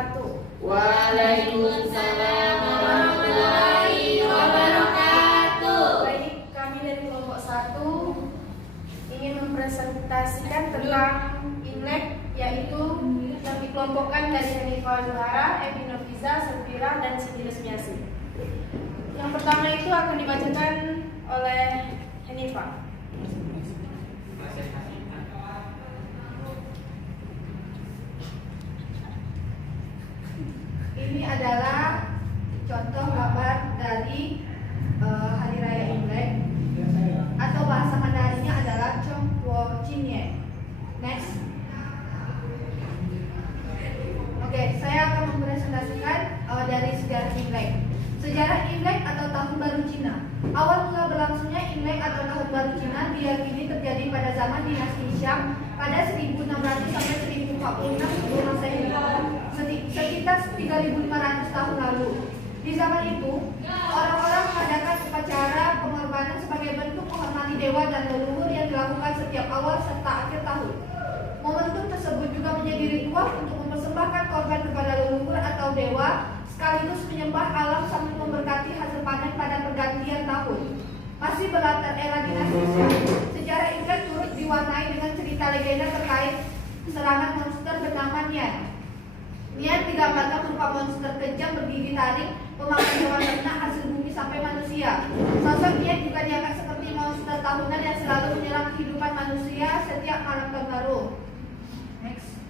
wabarakatuh. Waalaikumsalam warahmatullahi wabarakatuh. Baik, kami dari kelompok 1 ingin mempresentasikan tentang Imlek, yaitu yang dikelompokkan dari Hanifah Zuhara, Evi Noviza, Safira, dan Siti Resmiasi. Yang pertama itu akan dibacakan oleh Hanifah. Ini adalah contoh gambar dari Hari Raya Imlek, atau bahasa Mandarinnya adalah Chongguo Jinye. Next. Oke, saya akan mempresentasikan dari sejarah Imlek. Sejarah Imlek atau Tahun Baru Cina. Awal mula berlangsungnya Imlek atau Tahun Baru Cina diyakini terjadi pada zaman dinasti Shang pada 1600 sampai 1046 sebelum Masehi, sekitar 3500 tahun lalu. Di zaman itu, orang-orang mengadakan upacara pengorbanan sebagai bentuk menghormati dewa dan leluhur yang dilakukan setiap awal serta akhir tahun. Momentum tersebut juga menjadi ritual untuk mempersembahkan korban kepada leluhur atau dewa, sekaligus menyembah alam sambil memberkati hasil panen pada pergantian tahun. Masih berlatar era dinasti Shang, sejarah Imlek turut diwarnai dengan cerita legenda terkait serangan monster bernama Nian. Nian digambarkan berupa monster kejam bergigi taring, pemakan hewan ternak hasil bumi sampai manusia. Sosok Nian juga dianggap seperti monster tahunan yang selalu menyerang kehidupan manusia setiap malam tahun baru. Next.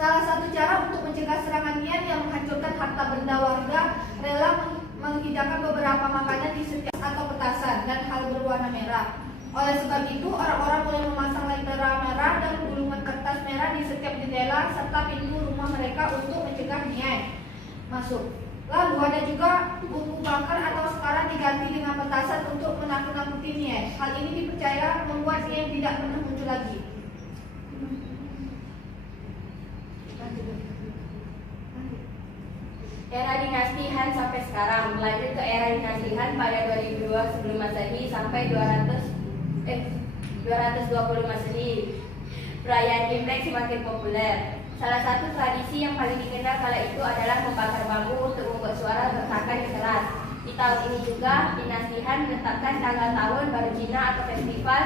Salah satu cara untuk mencegah serangan Nian yang menghancurkan harta benda warga rela menghidangkan beberapa makanan di setiap atau petasan dan hal berwarna merah. Oleh sebab itu, orang-orang mulai memasang lentera merah dan gulungan kertas merah di setiap jendela serta pintu rumah mereka untuk mencegah Nian masuk. Lalu ada juga bumbu bakar atau sekarang diganti dengan petasan untuk menakut-nakuti Nian. Hal ini dipercaya membuat Nian tidak pernah muncul lagi. Era dinasti Han sampai sekarang, melanjut ke era dinasti Han pada 2002 sebelum Masehi sampai 220 Masehi. Perayaan Imlek semakin populer. Salah satu tradisi yang paling dikenal kala itu adalah membakar bambu untuk membuat suara bertakan yang keras. Di tahun ini juga, dinasti Han menetapkan tanggal tahun baru Cina atau festival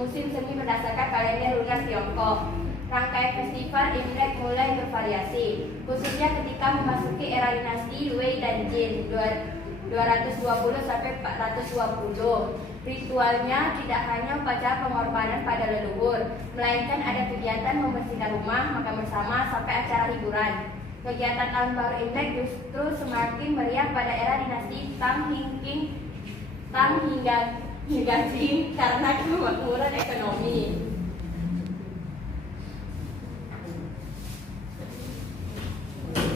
musim semi berdasarkan kalender lunar Tiongkok. Rangkaian festival Imlek mulai bervariasi, khususnya ketika memasuki era dinasti Wei dan Jin 220 sampai 420. Ritualnya tidak hanya upacara pengorbanan pada leluhur, melainkan ada kegiatan membersihkan rumah, makan bersama, sampai acara hiburan. Kegiatan tahun baru Imlek justru semakin meriah pada era dinasti Tang hingga Qing karena kemakmuran ekonomi.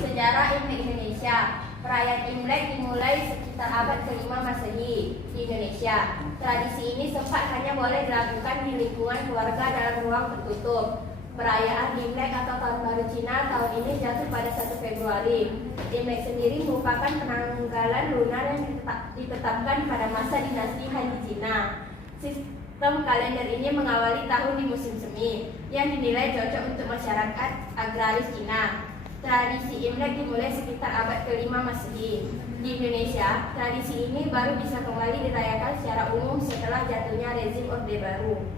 Sejarah Imlek Indonesia. Perayaan Imlek dimulai sekitar abad ke-5 Masehi di Indonesia. Tradisi ini sempat hanya boleh dilakukan di lingkungan keluarga dalam ruang tertutup. Perayaan Imlek atau Tahun Baru Cina tahun ini jatuh pada 1 Februari. Imlek sendiri merupakan penanggalan lunar yang ditetapkan pada masa dinasti Han di Cina. Sistem kalender ini mengawali tahun di musim semi yang dinilai cocok untuk masyarakat agraris Cina. Tradisi Imlek dimulai sekitar abad ke-5 Masehi. Di Indonesia, tradisi ini baru bisa kembali dirayakan secara umum setelah jatuhnya rezim Orde Baru.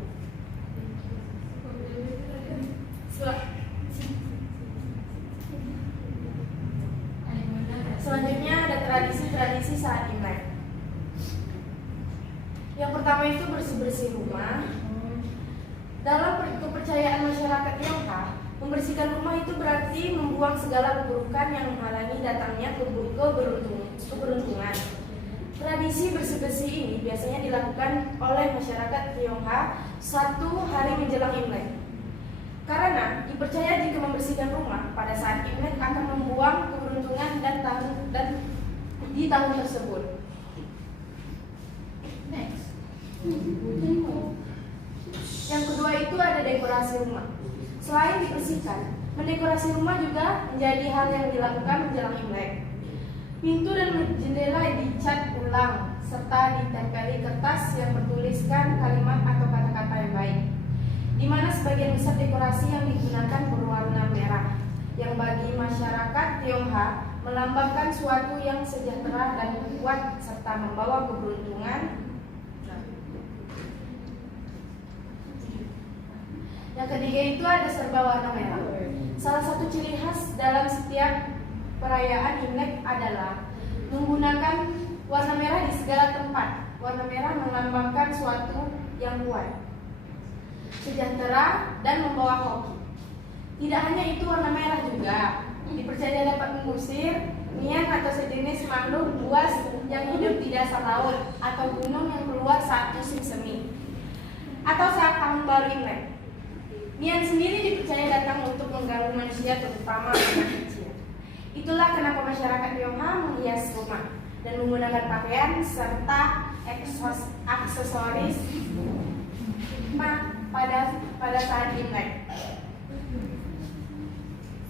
Selanjutnya ada tradisi-tradisi saat Imlek. Yang pertama itu bersih-bersih rumah. Dalam kepercayaan masyarakat Tionghoa, membersihkan rumah itu berarti membuang segala keburukan yang menghalangi datangnya keberuntungan. Tradisi bersih-bersih ini biasanya dilakukan oleh masyarakat Tionghoa 1 hari menjelang Imlek. Karena dipercaya jika membersihkan rumah pada saat Imlek akan membuang keberuntungan dan di tahun tersebut. Next. Yang kedua itu ada dekorasi rumah. Selain dibersihkan, mendekorasi rumah juga menjadi hal yang dilakukan menjelang Imlek. Pintu dan jendela dicat ulang, serta ditempeli kertas yang bertuliskan kalimat atau kata-kata yang baik. Di mana sebagian besar dekorasi yang digunakan berwarna merah, masyarakat Tionghoa melambangkan suatu yang sejahtera dan kuat serta membawa keberuntungan. Yang ketiga itu ada serba warna merah. Salah satu ciri khas dalam setiap perayaan Imlek adalah menggunakan warna merah di segala tempat. Warna merah melambangkan suatu yang kuat, sejahtera, dan membawa hoki. Tidak hanya itu, warna merah juga dipercaya dapat mengusir nian atau sejenis makhluk buas yang hidup di dasar laut atau gunung yang keluar saat musim semi atau saat tahun baru Imlek. Nian sendiri dipercaya datang untuk mengganggu manusia, terutama anak kecil. Itulah kenapa masyarakat Tionghoa menghias rumah dan menggunakan pakaian serta aksesoris pada saat Imlek.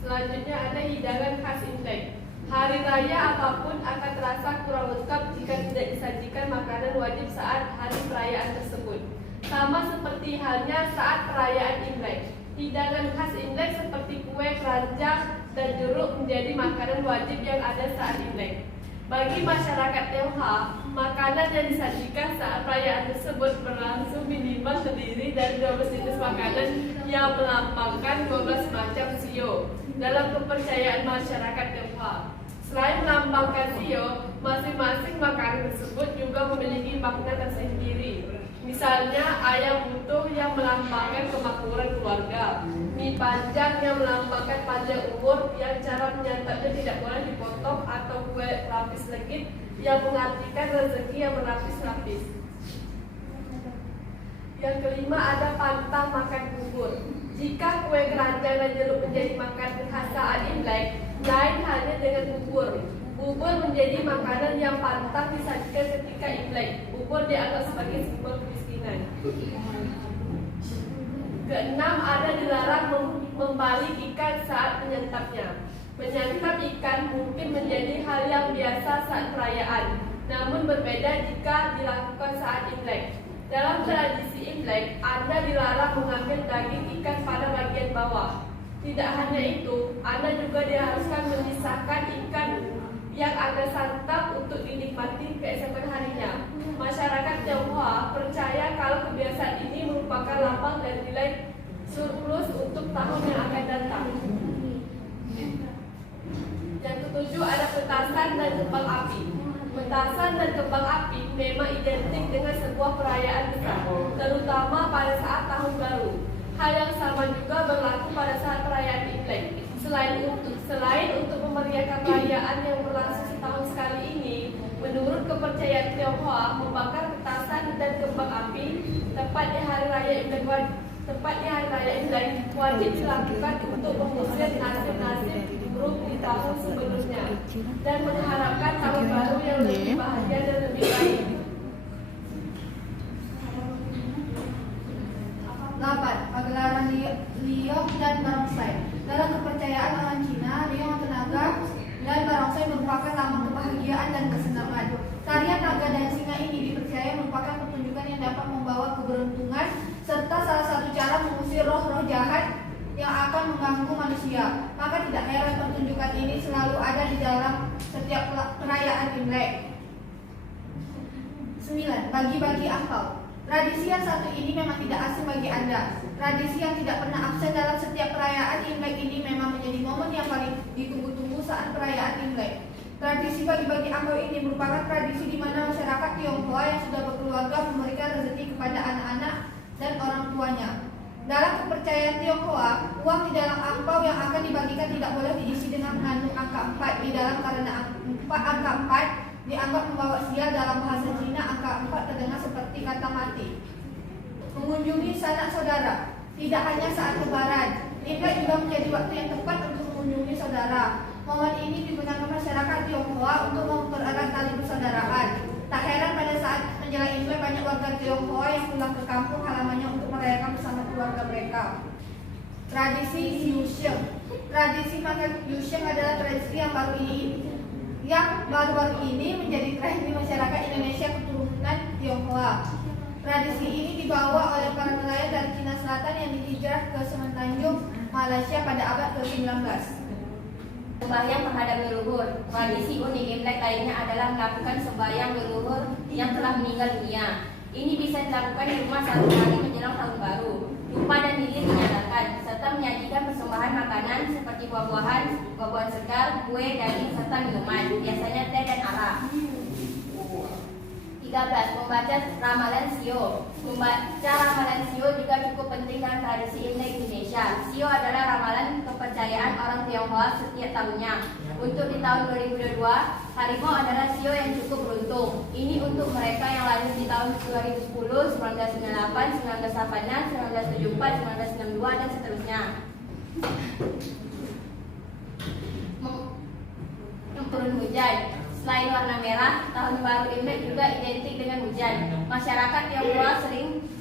Selanjutnya ada hidangan khas Imlek. Hari raya apapun akan terasa kurang lengkap jika tidak disajikan makanan wajib saat hari perayaan tersebut. Sama seperti halnya saat perayaan Imlek, hidangan khas Imlek seperti kue, keranjang, dan jeruk menjadi makanan wajib yang ada saat Imlek. Bagi masyarakat Tionghoa, makanan yang disajikan saat perayaan tersebut berlangsung minimal terdiri dari 12 jenis makanan yang melambangkan 12 macam sio dalam kepercayaan masyarakat Tionghoa. Selain melambangkan sio, masing-masing makanan tersebut juga memiliki makna tersendiri. Misalnya ayam utuh yang melambangkan kemakmuran keluarga, mie panjang yang melambangkan panjang umur yang cara menyantapnya tidak boleh dipotong, atau kue lapis legit yang mengartikan rezeki yang berlapis-lapis. Yang kelima ada pantang makan bubur. Jika kue keranjang dan jeruk menjadi makanan khas saat Imlek, lain halnya dengan bubur. Bubur menjadi makanan yang pantang disajikan ketika Imlek. Bubur dianggap sebagai simbol kemiskinan. Keenam, ada dilarang membalik ikan saat menyantapnya. Menyantap ikan mungkin menjadi hal yang biasa saat perayaan, namun berbeda jika dilakukan saat Imlek. Dalam tradisi Imlek, Anda dilarang mengambil daging ikan pada bagian bawah. Tidak hanya itu, Anda juga diharuskan memisahkan ikan yang Anda santap untuk dinikmati keesokan harinya. Masyarakat Tionghoa percaya kalau kebiasaan ini merupakan lambang dan nilai surplus untuk tahun yang akan datang. Yang ketujuh ada petasan dan kembang api. Petasan dan kembang api memang identik dengan sebuah perayaan besar, terutama pada saat tahun baru. Hal yang sama juga berlaku pada saat perayaan Imlek. Selain untuk memeriahkan perayaan yang berlangsung setahun sekali ini, menurut kepercayaan Tionghoa, membakar petasan dan kembang api tepat di hari raya Imlek wajib dilakukan untuk mengusir nasib-nasib buruk di tahun sebelumnya dan mengharapkan tahun baru yang lebih bahagia dan lebih baik. 8. Pagelaran Liong dan Barongsai. Dalam kepercayaan orang Cina, Liong tenaga dan Barongsai merupakan lambang kebahagiaan dan kesenangan. Tarian naga dan singa ini dipercaya merupakan pertunjukan yang dapat membawa keberuntungan serta salah satu cara mengusir roh-roh jahat yang akan mengganggu manusia. Maka tidak heran pertunjukan ini selalu ada di dalam setiap perayaan Imlek. 9. Bagi-bagi angpau. Tradisi yang satu ini memang tidak asing bagi Anda. Tradisi yang tidak pernah absen dalam setiap perayaan Imlek ini memang menjadi momen yang paling ditunggu-tunggu saat perayaan Imlek. Tradisi bagi-bagi angpau ini merupakan tradisi di mana masyarakat Tionghoa yang sudah berkeluarga memberikan rezeki kepada anak-anak dan orang tuanya. Dalam kepercayaan Tionghoa, uang di dalam angpau yang akan dibagikan tidak boleh diisi dengan mengandung angka 4 di dalam, karena angka 4 dianggap membawa sial. Dalam bahasa Cina, angka 4 terdengar seperti kata mati. Mengunjungi sanak saudara. Tidak hanya saat lebaran, Imlek juga menjadi waktu yang tepat untuk mengunjungi saudara. Momen ini digunakan masyarakat Tionghoa untuk mempererat tali persaudaraan. Tak heran pada saat menjelang Imlek banyak warga Tionghoa yang pulang ke kampung halamannya untuk merayakan bersama keluarga mereka. Tradisi Yusheng. Tradisi makan Yusheng adalah tradisi yang baru-baru ini menjadi tren di masyarakat Indonesia keturunan Tionghoa. Tradisi ini dibawa oleh para nelayan dari Cina Selatan yang dihijrah ke Semenanjung, Malaysia pada abad ke-19. Sembahyang terhadap leluhur. Tradisi unik Imlek lainnya adalah melakukan sembahyang leluhur yang telah meninggal dunia. Ini bisa dilakukan di rumah 1 hari menjelang tahun baru. Dupa dan lilin dinyalakan, serta menyajikan persembahan makanan seperti buah-buahan, buah-buahan segar, kue, daging, serta minuman, biasanya teh dan arak. 13. Membaca ramalan Sio. Membaca ramalan Sio juga cukup penting dalam tradisi Imlek Indonesia. Sio adalah ramalan kepercayaan orang Tionghoa setiap tahunnya. Untuk di tahun 2022, harimau adalah Sio yang cukup beruntung. Ini untuk mereka yang lahir di tahun 2010, 1998, 1986, 1974, 1992, dan seterusnya. Turun hujan. Selain warna merah, tahun baru Imlek juga identik dengan hujan. Masyarakat Tionghoa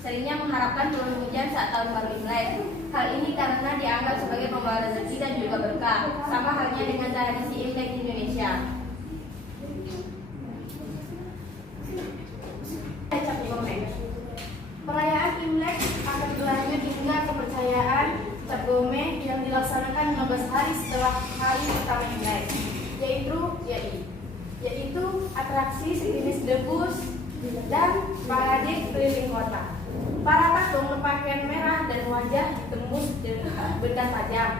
seringnya mengharapkan turun hujan saat tahun baru Imlek. Hal ini karena dianggap sebagai pembawa rezeki dan juga berkah, sama halnya dengan tradisi Imlek di Indonesia. Perayaan Imlek akan berlanjut hingga kepercayaan Cap Gome yang dilaksanakan 15 hari setelah hari pertama Imlek, yaitu atraksi sejenis debus dan parade keliling kota. Para tatung berpakaian merah dan wajah ditembus dengan benda tajam.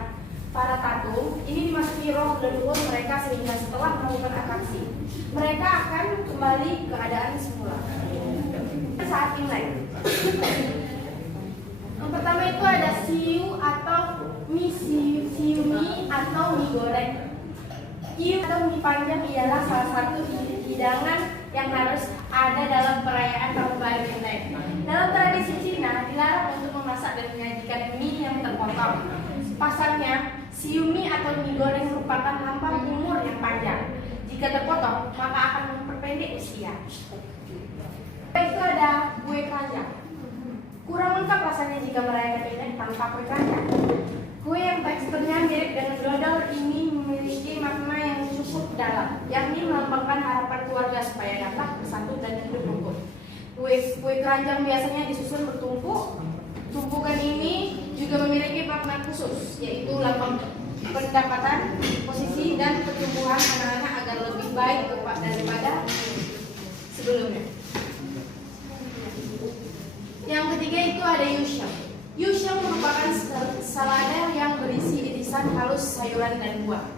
Para tatung ini dimasuki roh leluhur mereka sehingga setelah melakukan atraksi, mereka akan kembali ke keadaan semula. Saat Imlek, yang pertama itu ada siu atau siumi atau mie goreng. Siu atau mie panjang ialah salah satu hidangan yang harus ada dalam perayaan tahun baru Imlek. Dalam tradisi Cina, dilarang untuk memasak dan menyajikan mie yang terpotong. Pasalnya, siumi atau mie goreng merupakan lambang umur yang panjang. Jika terpotong, maka akan memperpendek usia. Itu ada kue keranjang. Kurang lengkap rasanya jika merayakan Imlek tanpa kue keranjang. Kue yang teksturnya mirip dengan dodol ini memiliki makna yang cukup dalam, yakni melambangkan harapan keluarga supaya dapat bersatu dan hidup rukun. Kue keranjang biasanya disusun bertumpuk. Tumpukan ini juga memiliki makna khusus, yaitu lambang pendapatan, posisi, dan pertumbuhan anak-anak agar lebih baik daripada sebelumnya. Yang ketiga itu ada yusheng. Yusheng merupakan salada yang berisi irisan halus sayuran dan buah.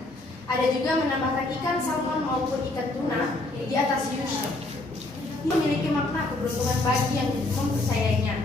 Ada juga menambahkan ikan salmon maupun ikan tuna di atas yusheng. Ini memiliki makna keberuntungan bagi yang mempercayainya.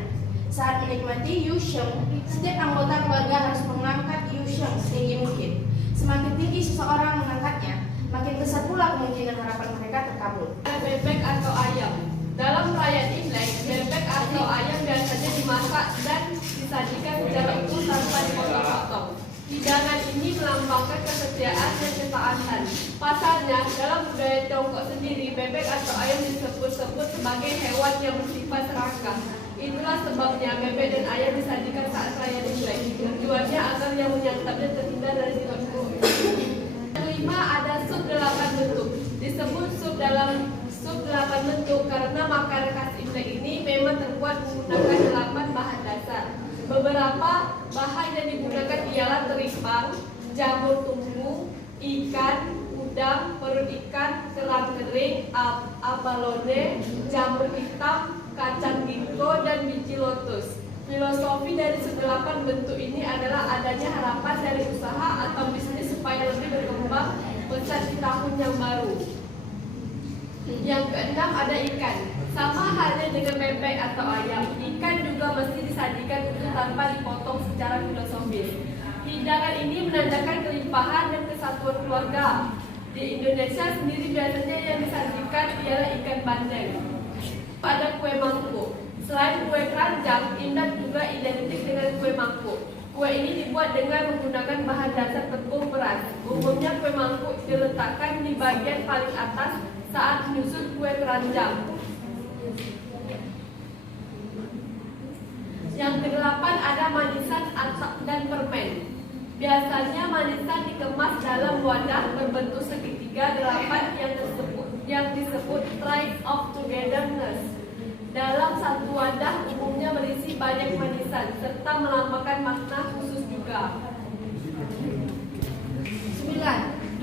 Saat menikmati yusheng, setiap anggota keluarga harus mengangkat yusheng setinggi mungkin. Semakin tinggi seseorang mengangkatnya, makin besar pula kemungkinan harapan mereka terkabul. Bebek atau ayam. Dalam perayaan Imlek, bebek atau ayam biasanya dimasak dan disajikan secara utuh tanpa dipotong-potong. Hidangan ini melambangkan kesetiaan dan ketaatan. Pasalnya, dalam budaya Tiongkok sendiri, bebek atau ayam disebut-sebut sebagai hewan yang bersifat serakah. Itulah sebabnya bebek dan ayam disajikan saat perayaan Imlek. Tujuannya agar yang menyantapnya terhindar dari sifat buruk. Kelima, ada sup 8 bentuk. Disebut sup 8 bentuk karena makanan khas Imlek ini memang terbuat menggunakan 8 bahan dasar. Beberapa bahan yang digunakan ialah teripang, jamur tumbuh, ikan, udang, perut ikan, kerang kering, abalone, jamur hitam, kacang ginkgo, dan biji lotus. Filosofi dari 8 bentuk ini adalah adanya harapan dari usaha atau bisnis supaya lebih berkembang pesat di tahun yang baru. Yang keenam ada ikan. Sama halnya dengan bebek atau ayam, ikan juga mesti disajikan utuh tanpa dipotong secara filosofis. Hidangan ini menandakan kelimpahan dan kesatuan keluarga. Di Indonesia sendiri biasanya yang disajikan ialah ikan bandeng. Ada kue mangkuk. Selain kue keranjang, Imlek juga identik dengan kue mangkuk. Kue ini dibuat dengan menggunakan bahan dasar tepung beras. Umumnya kue mangkuk diletakkan di bagian paling atas saat menyusun kue keranjang. Yang kedelapan ada manisan dan permen. Biasanya manisan dikemas dalam wadah berbentuk segitiga 8 yang disebut Tribe of Togetherness. Dalam satu wadah umumnya berisi banyak manisan serta melambangkan makna khusus juga. 9.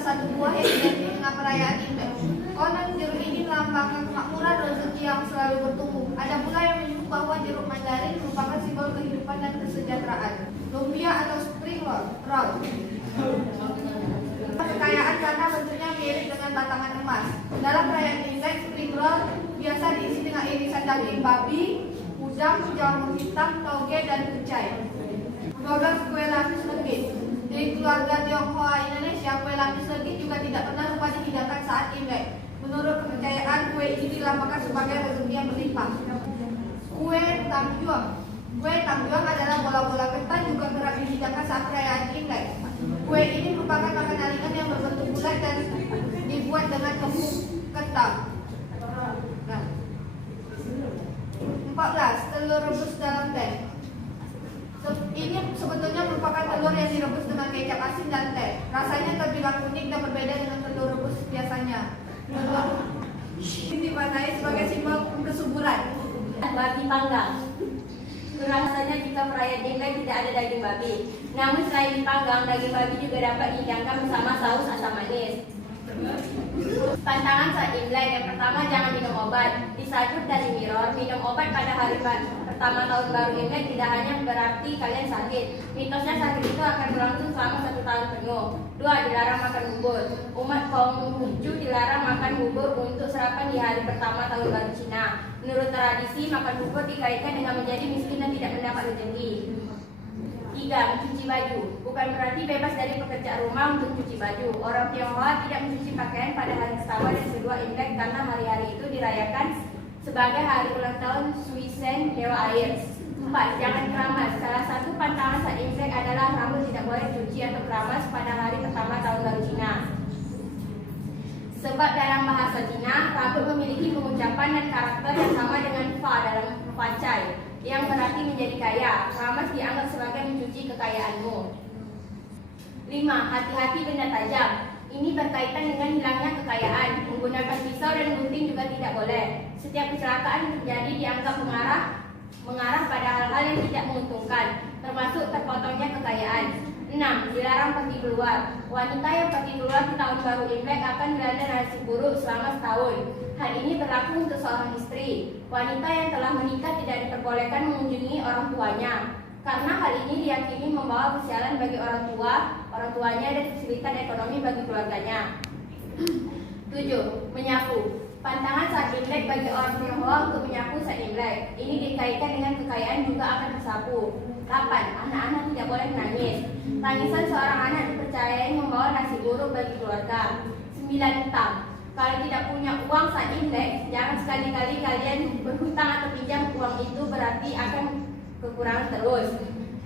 salah satu buah yang identik dengan perayaan Imlek. Konon jeruk ini melambangkan kemakmuran rezeki yang selalu bertumbuh. Ada pula yang menyebut bahwa jeruk mandarin merupakan simbol kehidupan dan kesejahteraan. Lumpia atau spring roll. Kekayaan karena bentuknya mirip dengan batangan emas. Dalam perayaan Imlek, spring roll biasa diisi dengan irisan daging babi, udang, jamur hitam, toge, dan kucai. 12 kue lapis legit. Di keluarga Tionghoa Indonesia, kue lapis legit juga tidak pernah lupa dihidangkan saat Imlek. Menurut kepercayaan, kue ini dilambangkan sebagai rezeki yang berlimpah. Kue tamjuang. Kue tamjuang adalah bola-bola ketan juga kerap dihidangkan saat perayaan Imlek. Kue ini merupakan makanan ringan yang berbentuk bulat dan dibuat dengan tepung ketan. Nah. 14. Telur rebus dalam teh. Ini sebetulnya merupakan telur yang direbus dengan kecap asin dan teh. Rasanya terbilang unik dan berbeda dengan telur rebus biasanya. Telur ini dimaknai sebagai simbol kesuburan. Babi panggang. Rasanya jika perayaan Imlek tidak ada daging babi. Namun selain dipanggang, daging babi juga dapat dihidangkan bersama saus asam manis. Pantangan saat Imlek. Yang pertama, jangan minum obat. Disajut dari Mirror, minum obat pada hari pertama tahun baru Imlek tidak hanya berarti kalian sakit. Mitosnya sakit itu akan berlangsung selama 1 tahun penuh. 2. Dilarang makan bubur. Umat kaum Konghucu dilarang makan bubur untuk sarapan di hari pertama tahun baru Cina. Menurut tradisi, makan bubur dikaitkan dengan menjadi miskin dan tidak mendapat rezeki. 3. Mencuci baju. Bukan berarti bebas dari pekerjaan rumah untuk cuci baju. Orang Tionghoa tidak mencuci pakaian pada hari pertama dan kedua Imlek karena hari-hari itu dirayakan sebagai hari ulang tahun Suisen Dewa Air. 4. Jangan keramas. Salah satu pantangan saat Imlek adalah rambut tidak boleh dicuci atau keramas pada hari pertama tahun baru Cina. Sebab dalam bahasa Cina, rambut memiliki pengucapan dan karakter yang sama dengan fa dalam facai, yang berarti menjadi kaya. Keramas dianggap sebagai mencuci kekayaanmu. 5. Hati-hati benda tajam. Ini berkaitan dengan hilangnya kekayaan. Menggunakan pisau dan gunting juga tidak boleh. Setiap kecelakaan yang terjadi dianggap mengarah pada hal-hal yang tidak menguntungkan, termasuk terpotongnya kekayaan. 6. Dilarang pergi keluar. Wanita yang pergi keluar di tahun baru Imlek akan dilanda nasib buruk selama setahun. Hal ini berlaku untuk seorang istri. Wanita yang telah menikah tidak diperbolehkan mengunjungi orang tuanya, karena hal ini diyakini membawa kesialan bagi orang tuanya dan kesulitan ekonomi bagi keluarganya. 7. Menyapu. Pantangan saat Imlek bagi orang Tionghoa untuk menyapu saat Imlek. Ini dikaitkan dengan kekayaan juga akan tersapu. 8. Anak-anak tidak boleh menangis. Tangisan seorang anak dipercayai membawa nasib buruk bagi keluarga. 9. Hutang. Kalau tidak punya uang saat Imlek, jangan sekali-kali kalian berhutang atau pinjam uang itu, berarti akan kekurangan terus.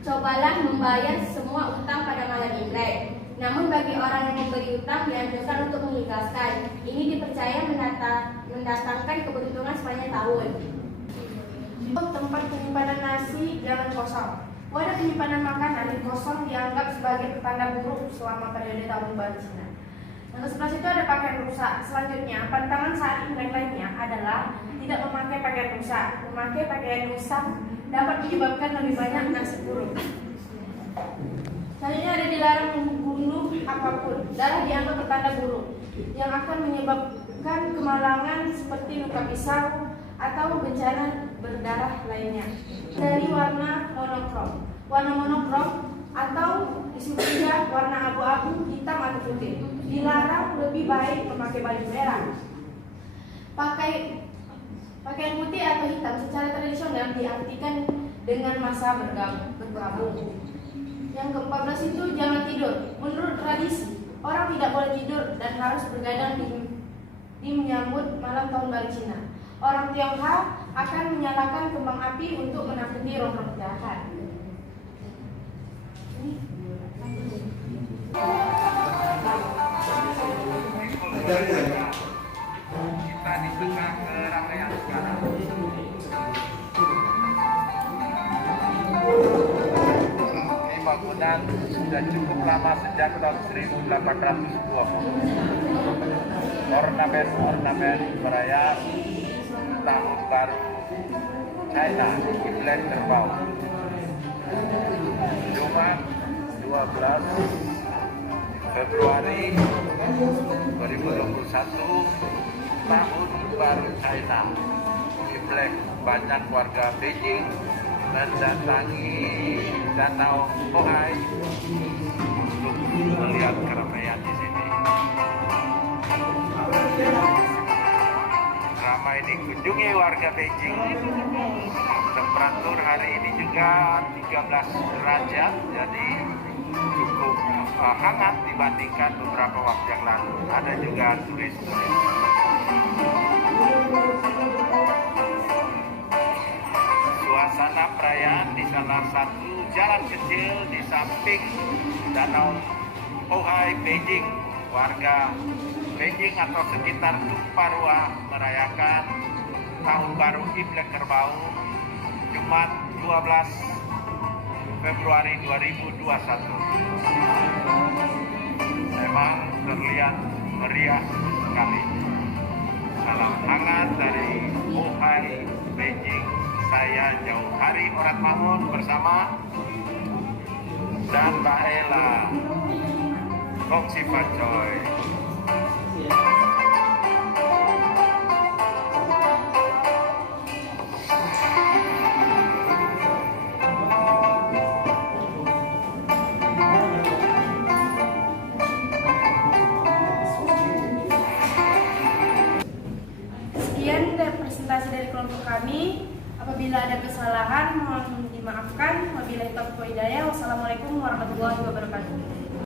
Cobalah membayar semua utang pada malam Imlek. Namun bagi orang yang memberi utang dianjurkan untuk mengikhlaskan. Ini dipercaya mendatangkan keberuntungan sepanjang tahun. Tempat penyimpanan nasi jangan kosong. Wadah penyimpanan makanan yang kosong dianggap sebagai petanda buruk selama periode tahun baru Cina. Yang ke-11 itu ada pakaian rusak. Selanjutnya, pantangan saat Imlek lainnya adalah tidak memakai pakaian rusak. Memakai pakaian rusak dapat menyebabkan lebih banyak nasib buruk. Selanjutnya ada dilarang membunuh apapun. Darah dianggap petanda buruk yang akan menyebabkan kemalangan seperti luka pisau atau bencana berdarah lainnya. Dari warna monokrom. Warna monokrom atau disebutnya warna abu-abu, hitam atau putih. Dilarang, lebih baik memakai baju merah. Pakaian putih atau hitam secara tradisional diartikan dengan masa bergabung. Yang ke-14 itu jangan tidur. Menurut tradisi, orang tidak boleh tidur dan harus bergadang di menyambut malam tahun baru Cina. Orang Tionghoa akan menyalakan kembang api untuk menakuti roh-roh jahat. Kita di tengah keramaian sekarang. Ini bangunan sudah cukup lama, sejak tahun 1820. Ornamen perayaan tahun baru China, Imlek kerbau. Jumat 12 Februari 2021 tahun baru China. Imlek, banyak warga Beijing mendatangi Danau Bohai untuk melihat keramaian di sini. Ramai dikunjungi warga Beijing. Temperatur hari ini juga 13 derajat, jadi cukup hangat dibandingkan beberapa waktu yang lalu. Ada juga turis-turis. Suasana perayaan di salah satu jalan kecil di samping Danau Bohai Beijing. Warga Beijing atau sekitar Tungparua merayakan Tahun Baru Imlek Kerbau Jumat 12 Februari 2021. Memang terlihat meriah sekali. Salam hangat dari Bohai Beijing. Saya Jauh Hari Orat Mahmud bersama dan Mbak Ella Kongsi Pacoy. Sekian presentasi dari kelompok kami. Apabila ada kesalahan mohon dimaafkan. Wabillahi taufiq wal hidayah. Wassalamualaikum warahmatullahi wabarakatuh.